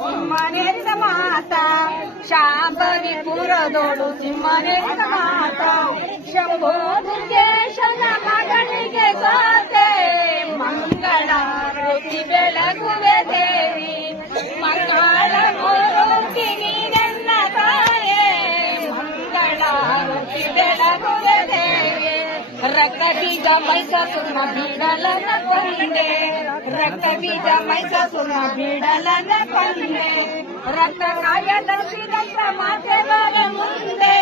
ಸಿಂಹನೇರಿದ ಮಾತಾ ಶಾಂಭವಿ ಪುರದೋಡು ಸಿಂಹನೇರಿದ ಮಾತಾ ಶಂಭೋ ದುರ್ಗೇಶನ ಮಗನಿಗೆ ಸಾತೆ ಮಂಗಳಾರತಿ ಬೆಳಗುವೆ ದೇವಿ ಮಂಗಳ ಮೂರ್ತಿ ನೀನೆನ್ನ ತಾಯೇ ಮಂಗಳಾರತಿ ಬೆಳಗುವೆ ದೇವಿ ರಕ್ತ ಬೀಜ ಮೈಸಾಸುರನ ಬೀಡಲನ ಕೊಂಡೆ ರಕ್ತ ಬೀಜ ಮೈಸಾಸುರನ ಬೀಡಲನ ಕೊಂಡೆ ರಕ್ತ ಕಾಯದರ್ಶಿದಂತ ಮಾತೆ ಬರ ಮುಂದೆ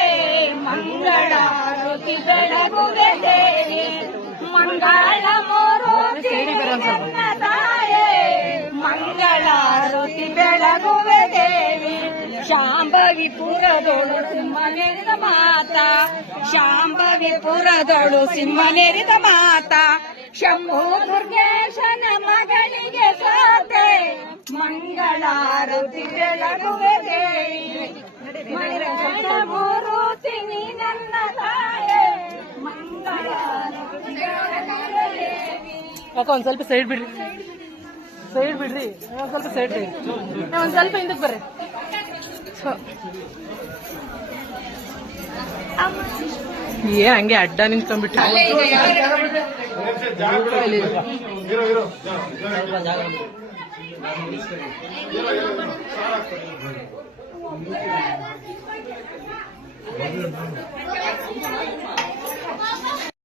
ಮಂಗಳಾರತಿ ಬೆಳಗುವೆ ದೇವಿ ಮಂಗಳ ಮೂರ್ತಿ ನನ್ನ ತಾಯೇ ಮಂಗಳಾರತಿ ಬೆಳಗುವೆ ದೇವಿ ಶಾಂಭವಿ ಪುರದೋಳು ಸಿಂಹನೇರಿದ ಮಾತಾ ಶಾಂಭವಿ ಪುರದೋಳು ಸಿಂಹನೇರಿದ ಮಾತಾ ಶಂಭು ದುರ್ಗೇಶನ ಮಗನಿಗೆ ಸಾತೆ ಮಂಗಳಾರತಿ ಬೆಳಗುವೆ ದೇವಿ ಮಂಗಳ ಮೂರ್ತಿ ನೀ ನನ್ನ ತಾಯೇ ಮಂಗಳಾರತಿ ಬೆಳಗುವೆ ದೇವಿ. ಒಂದ್ ಸ್ವಲ್ಪ ಸೈಡ್ ಬಿಡ್ರಿ ಒಂದ್ ಸ್ವಲ್ಪ ಸೈಡ್ ಒಂದ್ ಸ್ವಲ್ಪ ಹಿಂದಕ್ಕೆ ಬರ್ರಿ. ಹಂಗೆ ಅಡ್ಡ ನಿಂತ್ಕೊಂಡ್ಬಿಟ್ಟು